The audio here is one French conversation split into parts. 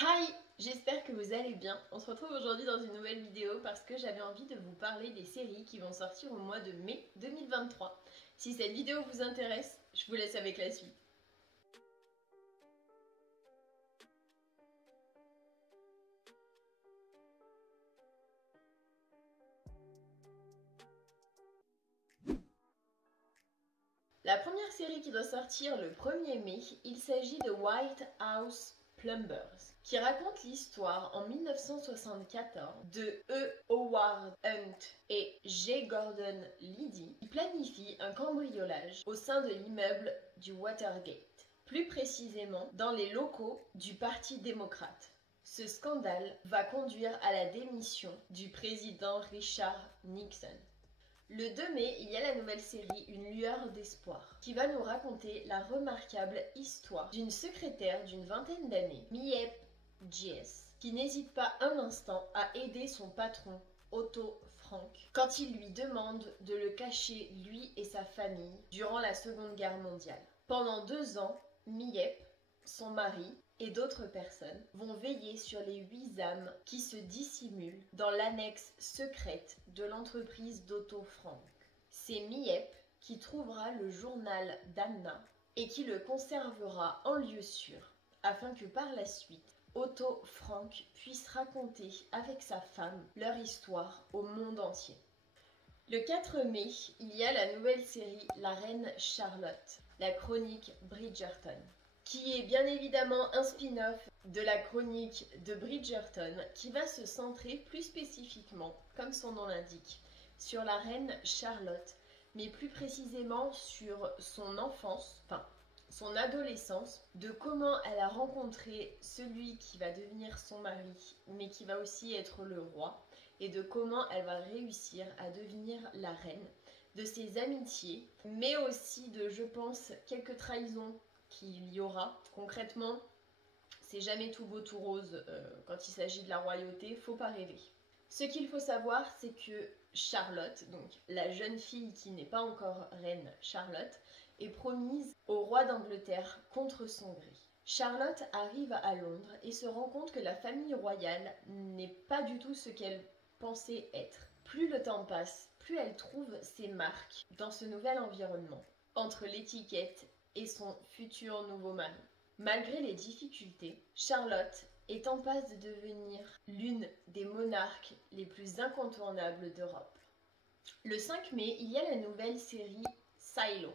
Hi, j'espère que vous allez bien. On se retrouve aujourd'hui dans une nouvelle vidéo parce que j'avais envie de vous parler des séries qui vont sortir au mois de mai 2023. Si cette vidéo vous intéresse, je vous laisse avec la suite. La première série qui doit sortir le 1er mai, il s'agit de White House Plumbers, qui raconte l'histoire en 1974 de E. Howard Hunt et J. Gordon Liddy qui planifient un cambriolage au sein de l'immeuble du Watergate, plus précisément dans les locaux du Parti démocrate. Ce scandale va conduire à la démission du président Richard Nixon. Le 2 mai, il y a la nouvelle série Une lueur d'espoir, qui va nous raconter la remarquable histoire d'une secrétaire d'une vingtaine d'années, Miep J.S., qui n'hésite pas un instant à aider son patron, Otto Frank, quand il lui demande de le cacher, lui et sa famille, durant la Seconde Guerre mondiale. Pendant 2 ans, Miep, son mari et d'autres personnes vont veiller sur les 8 âmes qui se dissimulent dans l'annexe secrète de l'entreprise d'Otto Frank. C'est Miep qui trouvera le journal d'Anna et qui le conservera en lieu sûr, afin que par la suite, Otto Frank puisse raconter avec sa femme leur histoire au monde entier. Le 4 mai, il y a la nouvelle série La Reine Charlotte, la chronique Bridgerton, qui est bien évidemment un spin-off de la chronique de Bridgerton, qui va se centrer plus spécifiquement, comme son nom l'indique, sur la reine Charlotte, mais plus précisément sur son enfance, son adolescence, de comment elle a rencontré celui qui va devenir son mari, mais qui va aussi être le roi, et de comment elle va réussir à devenir la reine, de ses amitiés, mais aussi de, je pense, quelques trahisons qu'il y aura. Concrètement, c'est jamais tout beau tout rose quand il s'agit de la royauté, faut pas rêver. Ce qu'il faut savoir, c'est que Charlotte, donc la jeune fille qui n'est pas encore reine Charlotte, est promise au roi d'Angleterre contre son gré. Charlotte arrive à Londres et se rend compte que la famille royale n'est pas du tout ce qu'elle pensait être. Plus le temps passe, plus elle trouve ses marques dans ce nouvel environnement, entre l'étiquette et son futur nouveau mari. Malgré les difficultés, Charlotte est en passe de devenir l'une des monarques les plus incontournables d'Europe. Le 5 mai, il y a la nouvelle série Silo,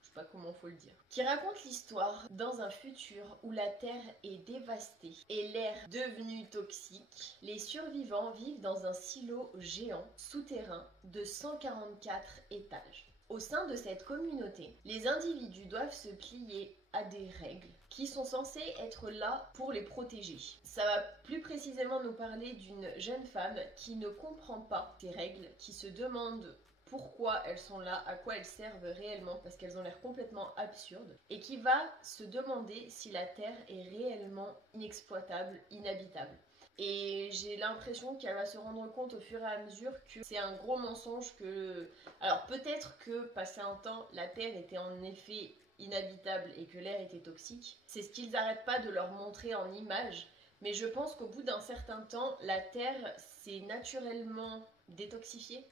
je sais pas comment faut le dire, qui raconte l'histoire dans un futur où la Terre est dévastée et l'air devenu toxique. Les survivants vivent dans un silo géant souterrain de 144 étages. Au sein de cette communauté, les individus doivent se plier à des règles qui sont censées être là pour les protéger. Ça va plus précisément nous parler d'une jeune femme qui ne comprend pas ces règles, qui se demande pourquoi elles sont là, à quoi elles servent réellement, parce qu'elles ont l'air complètement absurdes, et qui va se demander si la Terre est réellement inexploitable, inhabitable. Et j'ai l'impression qu'elle va se rendre compte au fur et à mesure que c'est un gros mensonge que... Alors peut-être que, passé un temps, la Terre était en effet inhabitable et que l'air était toxique. C'est ce qu'ils n'arrêtent pas de leur montrer en images. Mais je pense qu'au bout d'un certain temps, la Terre s'est naturellement détoxifiée.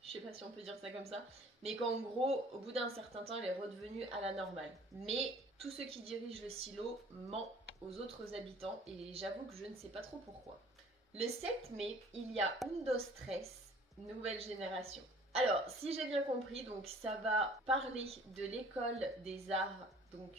Je sais pas si on peut dire ça comme ça, mais qu'en gros, au bout d'un certain temps, elle est redevenue à la normale. Mais tous ceux qui dirigent le silo mentent aux autres habitants et j'avoue que je ne sais pas trop pourquoi. Le 7 mai, il y a Undo Stress, nouvelle génération. Alors, si j'ai bien compris, donc ça va parler de l'école des arts, donc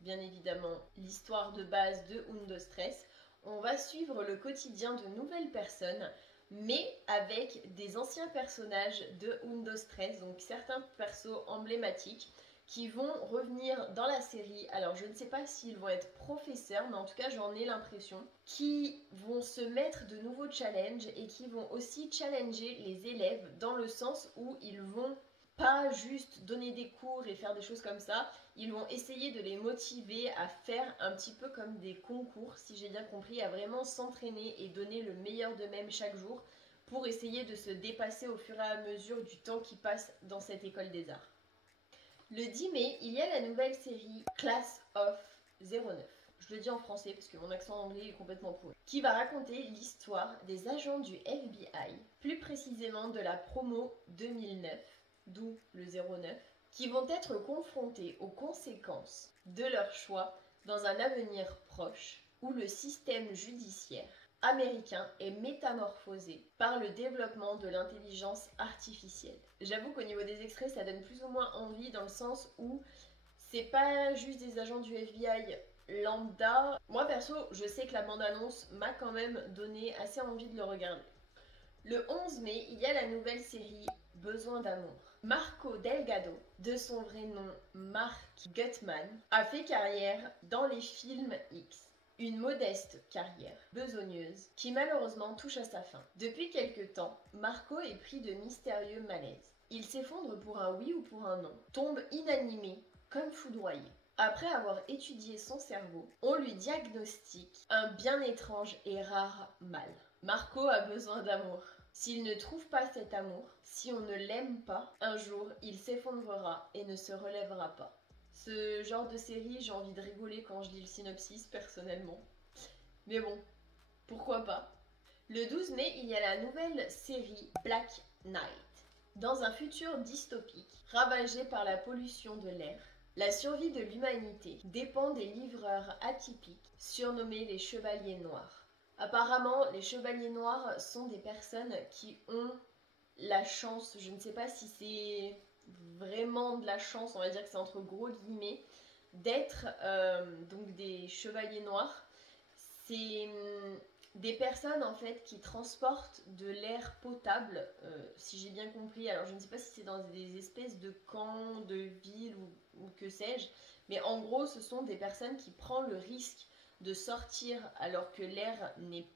bien évidemment l'histoire de base de Undo Stress. On va suivre le quotidien de nouvelles personnes, mais avec des anciens personnages de Undo Stress, donc certains persos emblématiques qui vont revenir dans la série. Alors je ne sais pas s'ils vont être professeurs, mais en tout cas j'en ai l'impression, qui vont se mettre de nouveaux challenges et qui vont aussi challenger les élèves dans le sens où ils vont pas juste donner des cours et faire des choses comme ça, ils vont essayer de les motiver à faire un petit peu comme des concours, si j'ai bien compris, à vraiment s'entraîner et donner le meilleur d'eux-mêmes chaque jour pour essayer de se dépasser au fur et à mesure du temps qui passe dans cette école des arts. Le 10 mai, il y a la nouvelle série Class of 09. je le dis en français parce que mon accent anglais est complètement pourri, qui va raconter l'histoire des agents du FBI, plus précisément de la promo 2009, d'où le 09, qui vont être confrontés aux conséquences de leur choix dans un avenir proche où le système judiciaire américain est métamorphosé par le développement de l'intelligence artificielle. J'avoue qu'au niveau des extraits, ça donne plus ou moins envie dans le sens où c'est pas juste des agents du FBI lambda. Moi perso, je sais que la bande-annonce m'a quand même donné assez envie de le regarder. Le 11 mai, il y a la nouvelle série Besoin d'amour. Marco Delgado, de son vrai nom Mark Gutman, a fait carrière dans les films X. Une modeste carrière besogneuse qui malheureusement touche à sa fin. Depuis quelque temps, Marco est pris de mystérieux malaises. Il s'effondre pour un oui ou pour un non, tombe inanimé, comme foudroyé. Après avoir étudié son cerveau, on lui diagnostique un bien étrange et rare mal. Marco a besoin d'amour. S'il ne trouve pas cet amour, si on ne l'aime pas, un jour il s'effondrera et ne se relèvera pas. Ce genre de série, j'ai envie de rigoler quand je lis le synopsis personnellement. Mais bon, pourquoi pas. Le 12 mai, il y a la nouvelle série Black Knight. Dans un futur dystopique, ravagé par la pollution de l'air, la survie de l'humanité dépend des livreurs atypiques, surnommés les Chevaliers Noirs. Apparemment, les Chevaliers Noirs sont des personnes qui ont la chance, je ne sais pas si c'est vraiment de la chance, on va dire que c'est entre gros guillemets, d'être donc des Chevaliers Noirs. C'est des personnes en fait qui transportent de l'air potable, si j'ai bien compris. Alors je ne sais pas si c'est dans des espèces de camps, de villes ou que sais-je, mais en gros ce sont des personnes qui prennent le risque de sortir alors que l'air n'est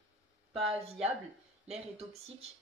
pas viable, l'air est toxique,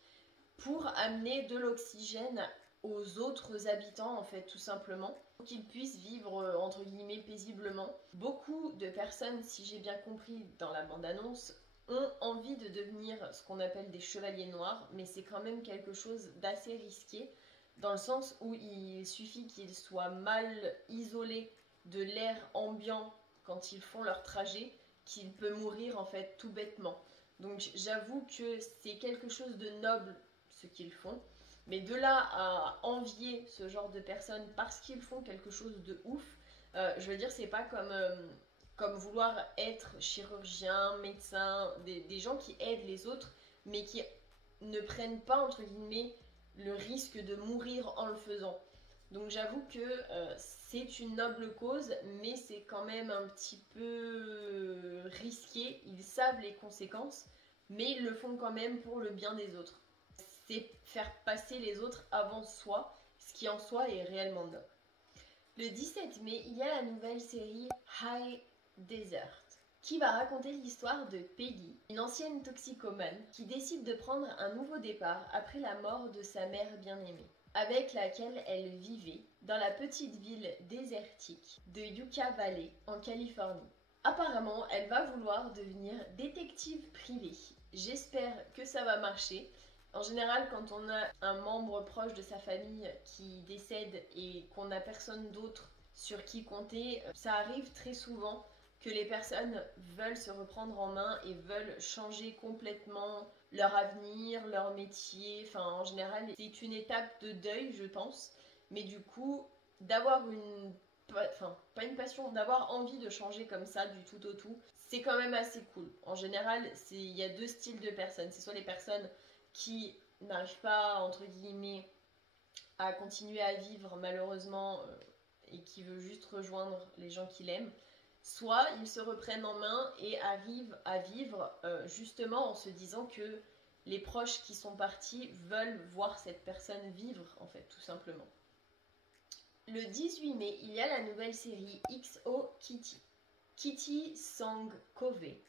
pour amener de l'oxygène aux autres habitants en fait tout simplement, pour qu'ils puissent vivre entre guillemets paisiblement. Beaucoup de personnes, si j'ai bien compris dans la bande-annonce, ont envie de devenir ce qu'on appelle des chevaliers noirs, mais c'est quand même quelque chose d'assez risqué, dans le sens où il suffit qu'ils soient mal isolés de l'air ambiant quand ils font leur trajet, qu'ils peuvent mourir en fait tout bêtement. Donc j'avoue que c'est quelque chose de noble ce qu'ils font, mais de là à envier ce genre de personnes parce qu'ils font quelque chose de ouf, je veux dire c'est pas comme vouloir être chirurgien, médecin, des gens qui aident les autres, mais qui ne prennent pas, entre guillemets, le risque de mourir en le faisant. Donc j'avoue que c'est une noble cause, mais c'est quand même un petit peu risqué. Ils savent les conséquences, mais ils le font quand même pour le bien des autres. C'est faire passer les autres avant soi, ce qui en soi est réellement noble. Le 17 mai, il y a la nouvelle série High Desert, qui va raconter l'histoire de Peggy, une ancienne toxicomane qui décide de prendre un nouveau départ après la mort de sa mère bien-aimée, avec laquelle elle vivait dans la petite ville désertique de Yucca Valley en Californie. Apparemment, elle va vouloir devenir détective privée. J'espère que ça va marcher. En général, quand on a un membre proche de sa famille qui décède et qu'on n'a personne d'autre sur qui compter, ça arrive très souvent que les personnes veulent se reprendre en main et veulent changer complètement leur avenir, leur métier. Enfin, en général, c'est une étape de deuil, je pense. Mais du coup, d'avoir pas une passion, d'avoir envie de changer comme ça du tout au tout, c'est quand même assez cool. En général, il y a deux styles de personnes. C'est soit les personnes qui n'arrivent pas, entre guillemets, à continuer à vivre malheureusement et qui veut juste rejoindre les gens qu'il aime, soit ils se reprennent en main et arrivent à vivre justement en se disant que les proches qui sont partis veulent voir cette personne vivre en fait tout simplement. Le 18 mai, il y a la nouvelle série XO Kitty. Kitty Sang-Covey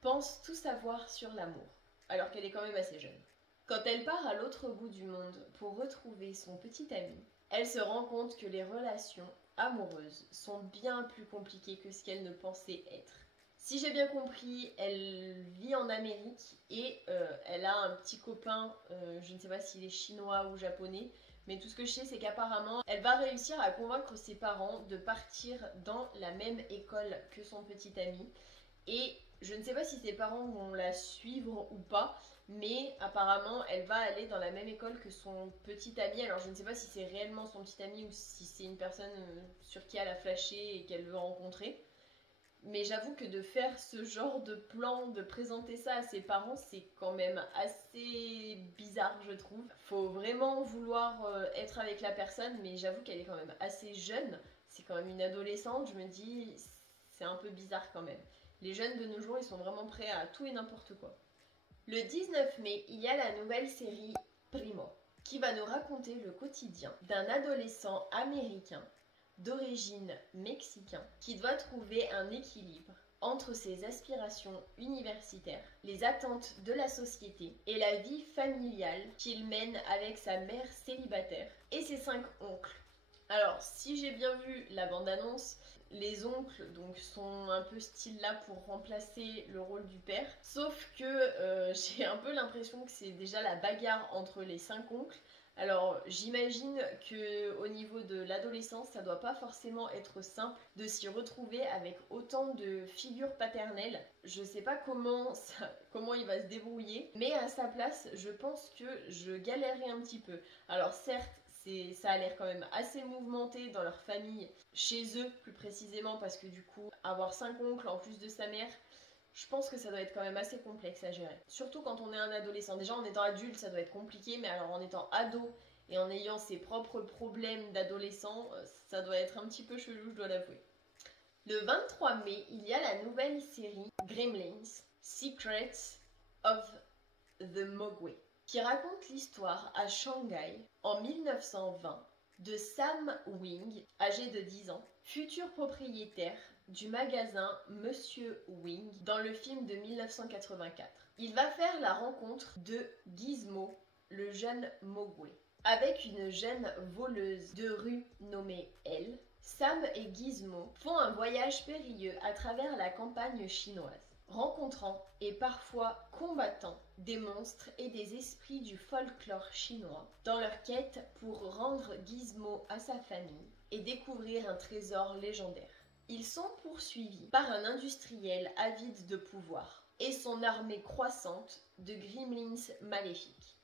pense tout savoir sur l'amour, alors qu'elle est quand même assez jeune. Quand elle part à l'autre bout du monde pour retrouver son petit ami, elle se rend compte que les relations amoureuses sont bien plus compliquées que ce qu'elle ne pensait être. Si j'ai bien compris, elle vit en Amérique et elle a un petit copain, je ne sais pas s'il est chinois ou japonais, mais tout ce que je sais c'est qu'apparemment elle va réussir à convaincre ses parents de partir dans la même école que son petit ami. et je ne sais pas si ses parents vont la suivre ou pas, mais apparemment elle va aller dans la même école que son petit ami. Alors je ne sais pas si c'est réellement son petit ami ou si c'est une personne sur qui elle a flashé et qu'elle veut rencontrer. Mais j'avoue que de faire ce genre de plan, de présenter ça à ses parents, c'est quand même assez bizarre, je trouve. Faut vraiment vouloir être avec la personne, mais j'avoue qu'elle est quand même assez jeune. C'est quand même une adolescente, je me dis, c'est un peu bizarre quand même. Les jeunes de nos jours, ils sont vraiment prêts à tout et n'importe quoi. Le 19 mai, il y a la nouvelle série Primo, qui va nous raconter le quotidien d'un adolescent américain d'origine mexicaine qui doit trouver un équilibre entre ses aspirations universitaires, les attentes de la société et la vie familiale qu'il mène avec sa mère célibataire et ses 5 oncles. Alors, si j'ai bien vu la bande-annonce, les oncles donc sont un peu style là pour remplacer le rôle du père, sauf que j'ai un peu l'impression que c'est déjà la bagarre entre les 5 oncles. Alors j'imagine que au niveau de l'adolescence, ça doit pas forcément être simple de s'y retrouver avec autant de figures paternelles. Je sais pas comment il va se débrouiller, mais à sa place, je pense que je galérerais un petit peu. Alors certes, ça a l'air quand même assez mouvementé dans leur famille, chez eux plus précisément, parce que du coup, avoir 5 oncles en plus de sa mère, je pense que ça doit être quand même assez complexe à gérer. Surtout quand on est un adolescent. Déjà en étant adulte, ça doit être compliqué, mais alors en étant ado et en ayant ses propres problèmes d'adolescent, ça doit être un petit peu chelou, je dois l'avouer. Le 23 mai, il y a la nouvelle série Gremlins, Secrets of the Mogwai, qui raconte l'histoire à Shanghai en 1920 de Sam Wing, âgé de 10 ans, futur propriétaire du magasin Monsieur Wing dans le film de 1984. Il va faire la rencontre de Gizmo, le jeune Mogwai. Avec une jeune voleuse de rue nommée Elle, Sam et Gizmo font un voyage périlleux à travers la campagne chinoise, rencontrant et parfois combattant des monstres et des esprits du folklore chinois dans leur quête pour rendre Gizmo à sa famille et découvrir un trésor légendaire. Ils sont poursuivis par un industriel avide de pouvoir et son armée croissante de gremlins maléfiques.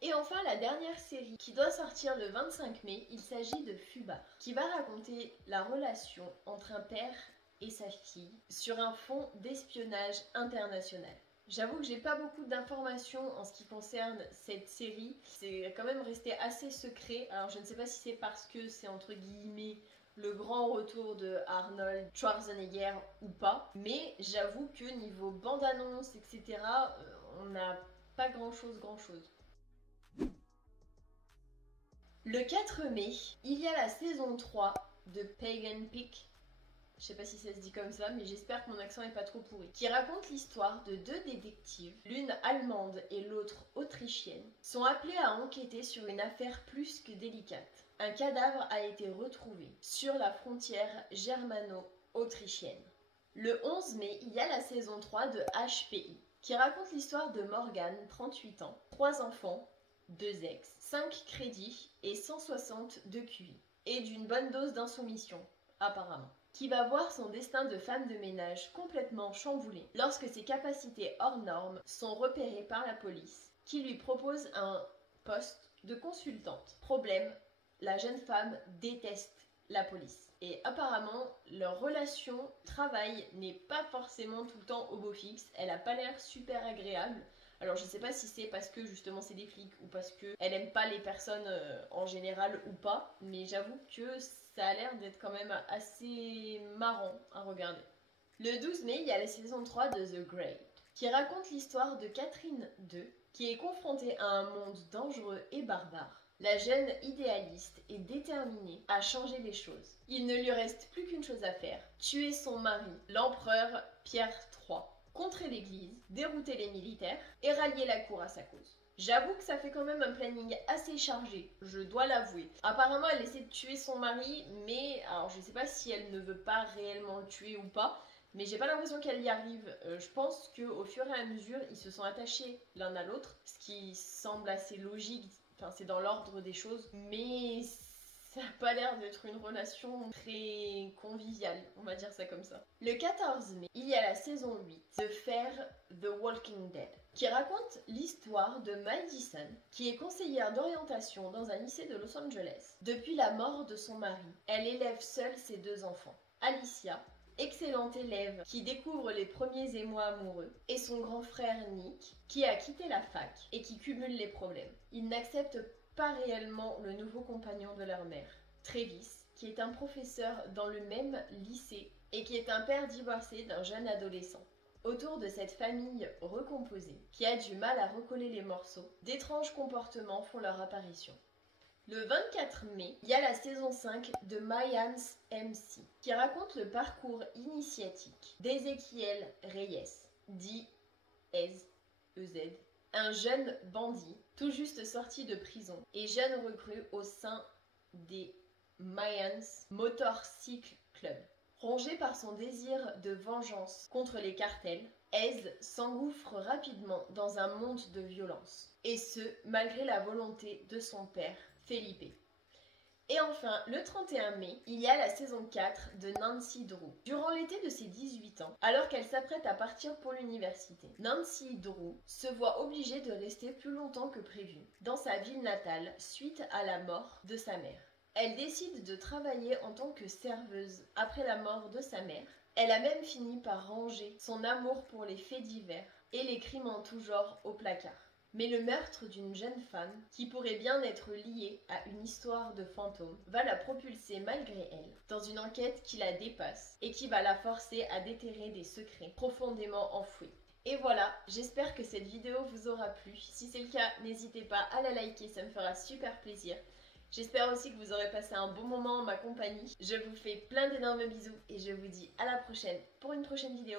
Et enfin, la dernière série qui doit sortir le 25 mai, il s'agit de Fubar, qui va raconter la relation entre un père et sa fille sur un fond d'espionnage international. J'avoue que j'ai pas beaucoup d'informations en ce qui concerne cette série. C'est quand même resté assez secret. Alors je ne sais pas si c'est parce que c'est entre guillemets le grand retour de Arnold Schwarzenegger ou pas. Mais j'avoue que niveau bande-annonce, etc., on n'a pas grand-chose. Le 4 mai, il y a la saison 3 de Pagan Peak. Je sais pas si ça se dit comme ça, mais j'espère que mon accent est pas trop pourri. Qui raconte l'histoire de 2 détectives, l'une allemande et l'autre autrichienne, sont appelés à enquêter sur une affaire plus que délicate. Un cadavre a été retrouvé sur la frontière germano-autrichienne. Le 11 mai, il y a la saison 3 de HPI, qui raconte l'histoire de Morgane, 38 ans, 3 enfants, 2 ex, 5 crédits et 160 de QI, et d'une bonne dose d'insoumission, apparemment, qui va voir son destin de femme de ménage complètement chamboulé lorsque ses capacités hors normes sont repérées par la police, qui lui propose un poste de consultante. Problème, la jeune femme déteste la police. Et apparemment, leur relation travail n'est pas forcément tout le temps au beau fixe. Elle a pas l'air super agréable. Alors je sais pas si c'est parce que justement c'est des flics ou parce que elle aime pas les personnes en général ou pas, mais j'avoue que ça a l'air d'être quand même assez marrant à regarder. Le 12 mai, il y a la saison 3 de The Grey, qui raconte l'histoire de Catherine II, qui est confrontée à un monde dangereux et barbare. La jeune idéaliste est déterminée à changer les choses. Il ne lui reste plus qu'une chose à faire, tuer son mari, l'empereur Pierre III, contrer l'église, dérouter les militaires et rallier la cour à sa cause. J'avoue que ça fait quand même un planning assez chargé, je dois l'avouer. Apparemment, elle essaie de tuer son mari, mais alors je sais pas si elle ne veut pas réellement le tuer ou pas, mais j'ai pas l'impression qu'elle y arrive. Je pense qu'au fur et à mesure, ils se sont attachés l'un à l'autre, ce qui semble assez logique. Enfin, c'est dans l'ordre des choses, mais Ça n'a pas l'air d'être une relation très conviviale, on va dire ça comme ça. Le 14 mai, il y a la saison 8 de Fear the Walking Dead, qui raconte l'histoire de Madison, qui est conseillère d'orientation dans un lycée de Los Angeles. Depuis la mort de son mari, elle élève seule ses 2 enfants. Alicia, excellente élève qui découvre les premiers émois amoureux, et son grand frère Nick, qui a quitté la fac et qui cumule les problèmes. Il n'accepte pas réellement le nouveau compagnon de leur mère, Travis, qui est un professeur dans le même lycée et qui est un père divorcé d'un jeune adolescent. Autour de cette famille recomposée, qui a du mal à recoller les morceaux, d'étranges comportements font leur apparition. Le 24 mai, il y a la saison 5 de Mayans MC, qui raconte le parcours initiatique d'Ezequiel Reyes, dit EZ, un jeune bandit tout juste sorti de prison et jeune recrue au sein des Mayans Motorcycle Club. Rongé par son désir de vengeance contre les cartels, Ez s'engouffre rapidement dans un monde de violence, et ce, malgré la volonté de son père, Felipe. Et enfin, le 31 mai, il y a la saison 4 de Nancy Drew. Durant l'été de ses 18 ans, alors qu'elle s'apprête à partir pour l'université, Nancy Drew se voit obligée de rester plus longtemps que prévu dans sa ville natale suite à la mort de sa mère. Elle décide de travailler en tant que serveuse après la mort de sa mère. Elle a même fini par ranger son amour pour les faits divers et les crimes en tout genre au placard. Mais le meurtre d'une jeune femme, qui pourrait bien être liée à une histoire de fantôme, va la propulser malgré elle dans une enquête qui la dépasse et qui va la forcer à déterrer des secrets profondément enfouis. Et voilà, j'espère que cette vidéo vous aura plu. Si c'est le cas, n'hésitez pas à la liker, ça me fera super plaisir. J'espère aussi que vous aurez passé un bon moment en ma compagnie. Je vous fais plein d'énormes bisous et je vous dis à la prochaine pour une prochaine vidéo.